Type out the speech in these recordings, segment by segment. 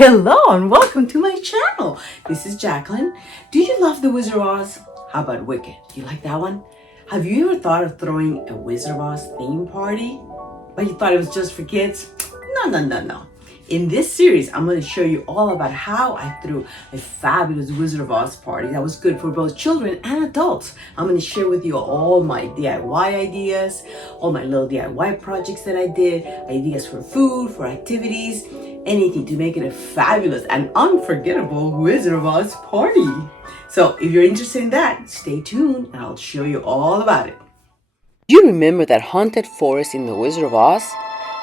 Hello and welcome to my channel. This is Jacqueline. Do you love the Wizard of Oz? How about Wicked? Do you like that one? Have you ever thought of throwing a Wizard of Oz theme party? But you thought it was just for kids? No. In this series, I'm going to show you all about how I threw a fabulous Wizard of Oz party that was good for both children and adults. I'm going to share with you all my DIY ideas, all my little DIY projects that I did, ideas for food, for activities, anything to make it a fabulous and unforgettable Wizard of Oz party. So if you're interested in that, stay tuned and I'll show you all about it. Do you remember that haunted forest in the Wizard of Oz?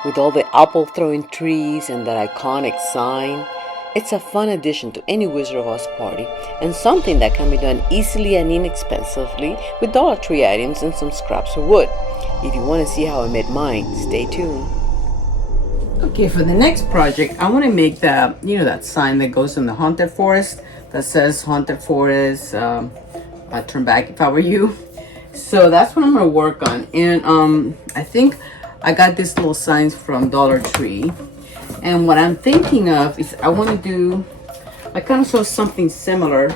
With all the apple-throwing trees and that iconic sign? It's a fun addition to any Wizard of Oz party and something that can be done easily and inexpensively with Dollar Tree items and some scraps of wood. If you want to see how I made mine, stay tuned. Okay, for the next project, I want to make that, that sign that goes in the haunted forest that says haunted forest, I'd turn back if I were you. So that's what I'm going to work on. And I think I got these little signs from Dollar Tree. And what I'm thinking of is I kind of saw something similar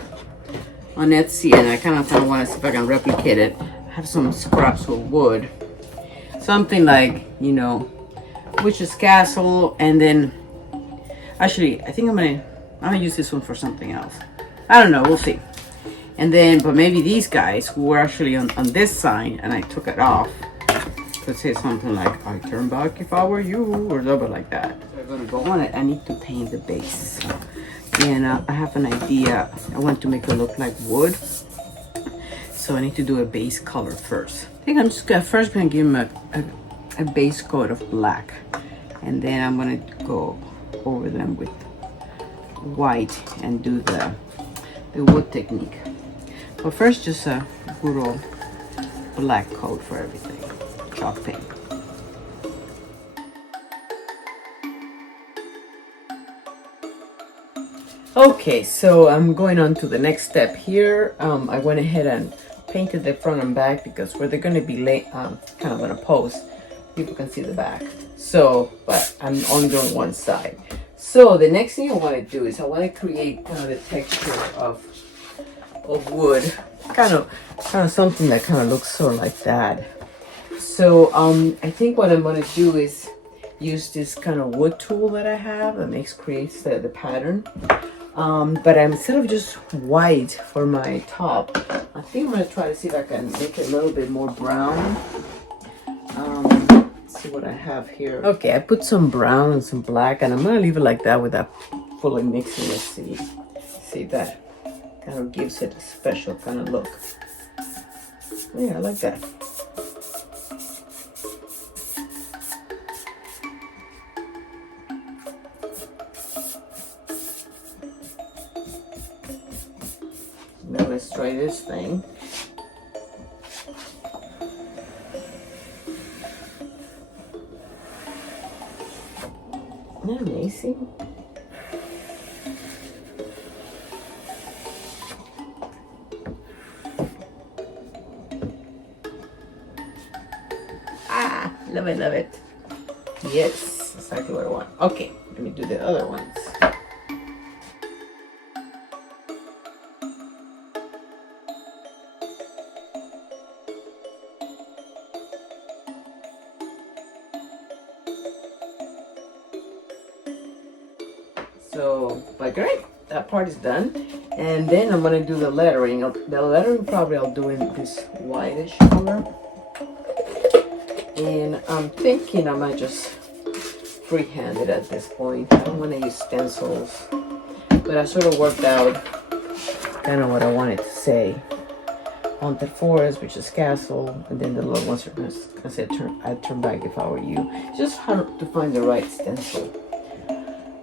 on Etsy and I kind of want to see if I can replicate it. I have some scraps of wood. Something like, Witch's Castle, and then actually I think I'm gonna use this one for something else. I don't know, we'll see. And then, but maybe these guys who were actually on this sign and I took it off could say something like, I turn back if I were you, or something like that. So I'm gonna go on it. I need to paint the base. And I have an idea. I want to make it look like wood. So I need to do a base color first. I think I'm just first gonna give him a base coat of black. And then I'm gonna go over them with white and do the wood technique. But first, just a good old black coat for everything. Chalk paint. Okay, so I'm going on to the next step here. I went ahead and painted the front and back because where they're going to be kind of going to pose, people can see the back. So, but I'm only doing one side. So the next thing I want to do is I want to create kind of the texture of wood, kind of something that kind of looks sort of like that. So I think what I'm going to do is use this kind of wood tool that I have that creates the pattern. But instead of just white for my top, I think I'm going to try to see if I can make it a little bit more brown. Let's see what I have here. Okay, I put some brown and some black, and I'm going to leave it like that without fully mixing it. See that kind of gives it a special kind of look. Yeah, I like that. Now let's try this thing. Isn't that amazing? Love it. Yes, exactly what I want. Okay, let me do the other ones. So, but great, that part is done. And then I'm gonna do the lettering. The lettering probably I'll do in this whitish color. And I'm thinking I might just freehand it at this point. I don't want to use stencils, but I sort of worked out kind of what I wanted to say. Haunted forest, which is castle, and then the little ones are going to say, I'd turn back if I were you. Just hard to find the right stencil,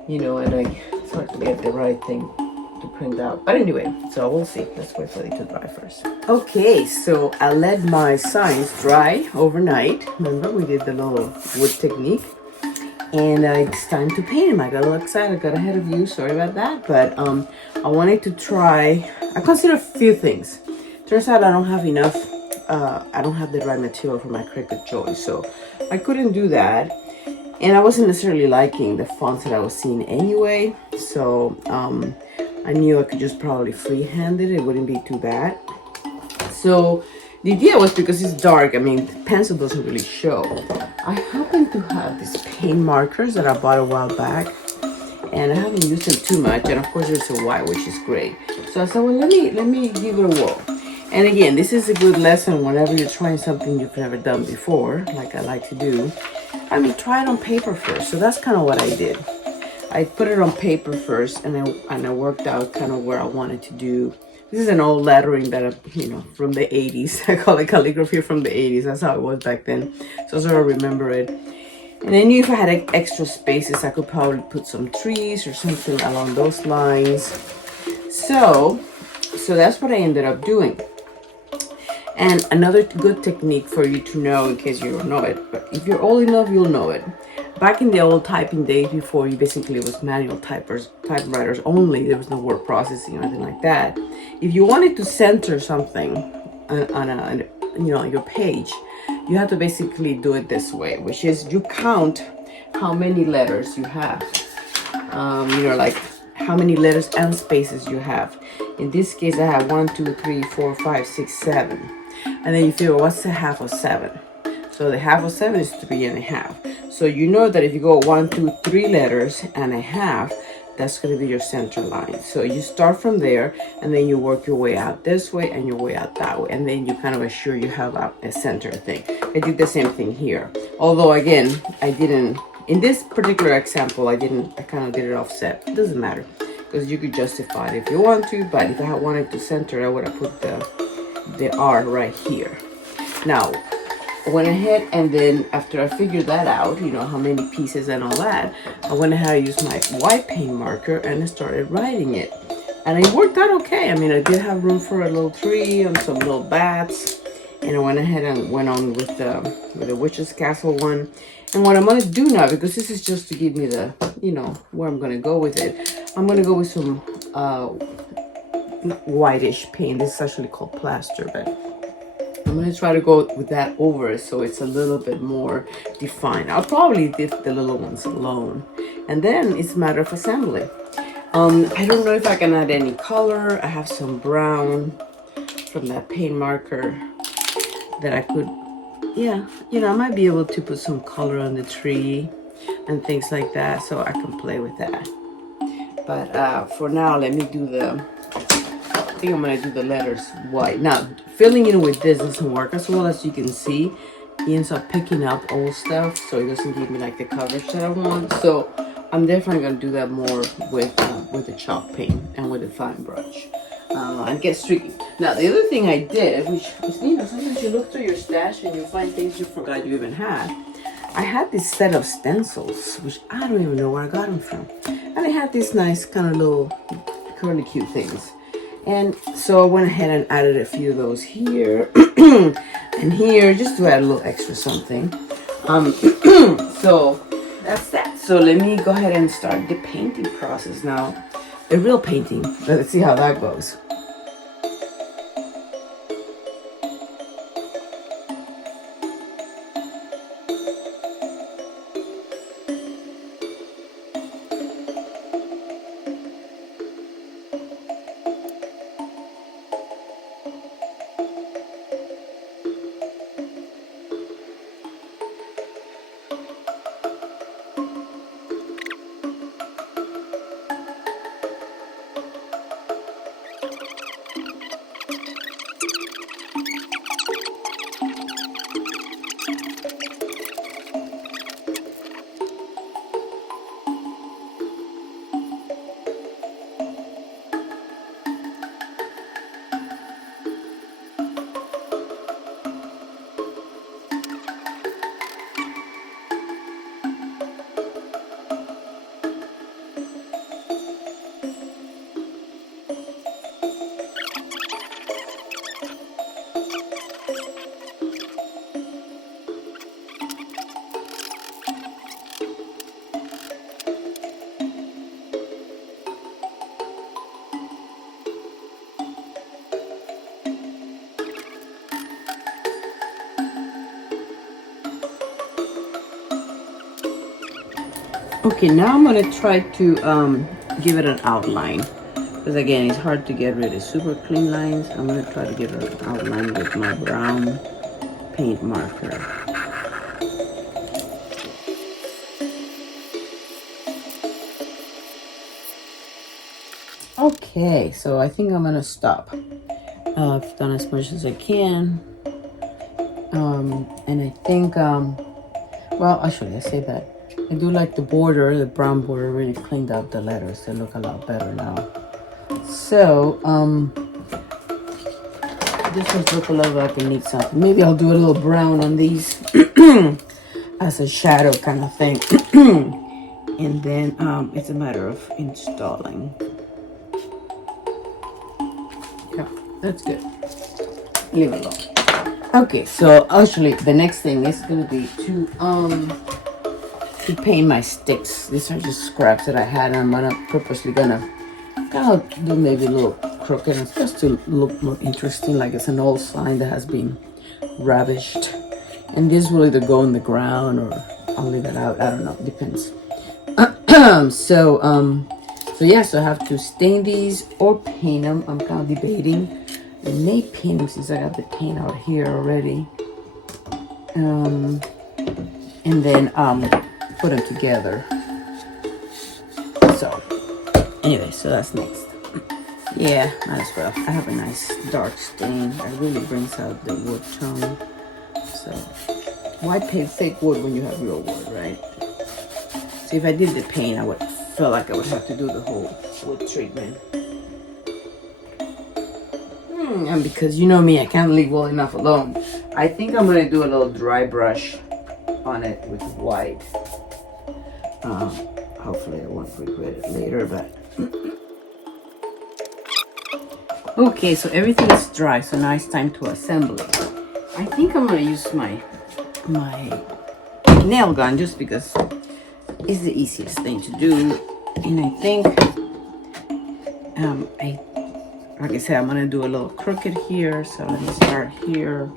and it's hard to get the right thing to print out. But anyway, so we'll see. Let's wait for it to dry first. Okay, so I let my signs dry overnight. Remember, we did the little wood technique. And it's time to paint them. I got a little excited, got ahead of you. Sorry about that. But I wanted to try, I considered a few things. Turns out I don't have enough, I don't have the right material for my Cricut Joy. So I couldn't do that. And I wasn't necessarily liking the fonts that I was seeing anyway. So I knew I could just probably freehand it. It wouldn't be too bad. So the idea was, because it's dark, I mean, the pencil doesn't really show. I happen to have these paint markers that I bought a while back, and I haven't used them too much. And of course, there's a white, which is great. So I said, well, let me give it a whirl. And again, this is a good lesson whenever you're trying something you've never done before, like I like to do. I mean, try it on paper first. So that's kind of what I did. I put it on paper first, and I worked out kind of where I wanted to do. This is an old lettering that from the 80s. I call it calligraphy from the 80s. That's how it was back then. So I sort of remember it. And I knew if I had extra spaces, I could probably put some trees or something along those lines. So that's what I ended up doing. And another good technique for you to know, in case you don't know it, but if you're old enough, you'll know it. Back in the old typing days, before you basically was manual typewriters only, there was no word processing or anything like that. If you wanted to center something on your page, you have to basically do it this way, which is you count how many letters you have. Like how many letters and spaces you have. In this case, I have 1, 2, 3, 4, 5, 6, 7. And then you figure, what's the half of 7? So the half of 7 is 3.5. So you know that if you go 1, 2, 3 letters and a half, that's going to be your center line. So you start from there, and then you work your way out this way and your way out that way. And then you kind of assure you have a center thing. I did the same thing here. Although, again, I didn't, in this particular example, I kind of did it offset. It doesn't matter, because you could justify it if you want to. But if I wanted to center, I would have put the R right here. Now, I went ahead, and then after I figured that out, how many pieces and all that, I went ahead and used my white paint marker and I started writing it. And it worked out okay. I mean, I did have room for a little tree and some little bats. And I went ahead and went on with the Witch's Castle one. And what I'm going to do now, because this is just to give me the, where I'm going to go with it, I'm going to go with some whitish paint. This is actually called plaster, but I'm going to try to go with that over it so it's a little bit more defined. I'll probably leave the little ones alone. And then it's a matter of assembly. I don't know if I can add any color. I have some brown from that paint marker that I could, I might be able to put some color on the tree and things like that, so I can play with that. But for now, let me do I think I'm going to do the letters white. Now, filling in with this doesn't work as well. As you can see, he ends up picking up old stuff, so it doesn't give me like the coverage that I want. So I'm definitely going to do that more with the chalk paint and with the fine brush. And get tricky. Now, the other thing I did, which is, sometimes you look through your stash and you find things you forgot you even had. I had this set of stencils, which I don't even know where I got them from. And they had these nice kind of little curly cute things. And so I went ahead and added a few of those here and here, just to add a little extra something. So that's that. So let me go ahead and start the painting process now. The real painting. Let's see how that goes. Okay, now I'm gonna try to give it an outline. Because again, it's hard to get rid of super clean lines. I'm gonna try to give it an outline with my brown paint marker. Okay, so I think I'm gonna stop. I've done as much as I can. And I think, well, actually, I say that. I do like the border, the brown border really cleaned up the letters. They look a lot better now. So, this one's look a little like they need something. Maybe I'll do a little brown on these as a shadow kind of thing. And then it's a matter of installing. Yeah, that's good. Leave it alone. Okay, so actually the next thing is gonna be to paint my sticks. These are just scraps that I had, and I'm purposely gonna kind of do maybe a little crooked, and just to look more interesting, like it's an old sign that has been ravished. And this will either go in the ground or I'll leave it out. I don't know, depends. So yeah, so I have to stain these or paint them. I'm kind of debating. I may paint them since I got the paint out here already. And then put them together. So anyway, so that's next. Yeah, might as well. I have a nice dark stain that really brings out the wood tone. So why paint fake wood when you have real wood, right? See, if I did the paint, I would feel like I would have to do the whole wood treatment. And because you know me, I can't leave well enough alone. I think I'm gonna do a little dry brush on it with white. Hopefully I won't regret it later, but okay, so everything is dry, so now it's time to assemble it. I think I'm gonna use my nail gun just because it's the easiest thing to do. And I think like I said, I'm gonna do a little crooked here, so let me start here.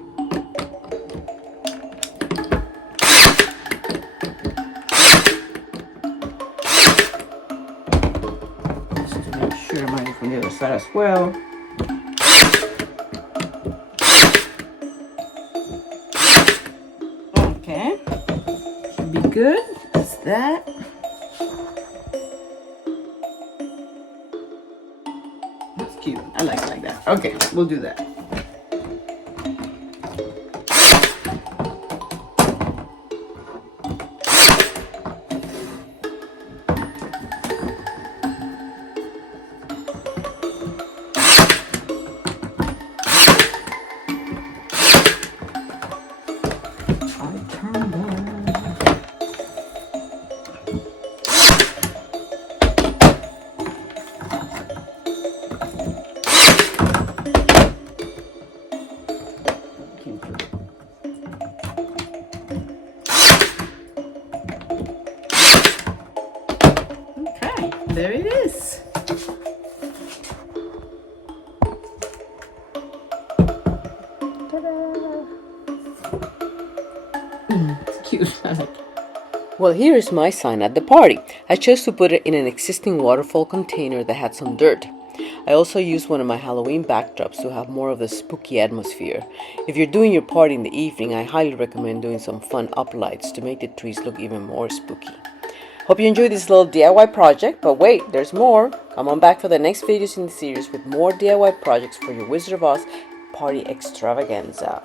Just to make sure I'm going from the other side as well. Okay, should be good. That's that. That's cute. I like that. Okay, we'll do that. There it is. Ta-da! It's cute. Well, here is my sign at the party. I chose to put it in an existing waterfall container that had some dirt. I also used one of my Halloween backdrops to have more of the spooky atmosphere. If you're doing your party in the evening, I highly recommend doing some fun uplights to make the trees look even more spooky. Hope you enjoyed this little DIY project, but wait, there's more. Come on back for the next videos in the series with more DIY projects for your Wizard of Oz party extravaganza.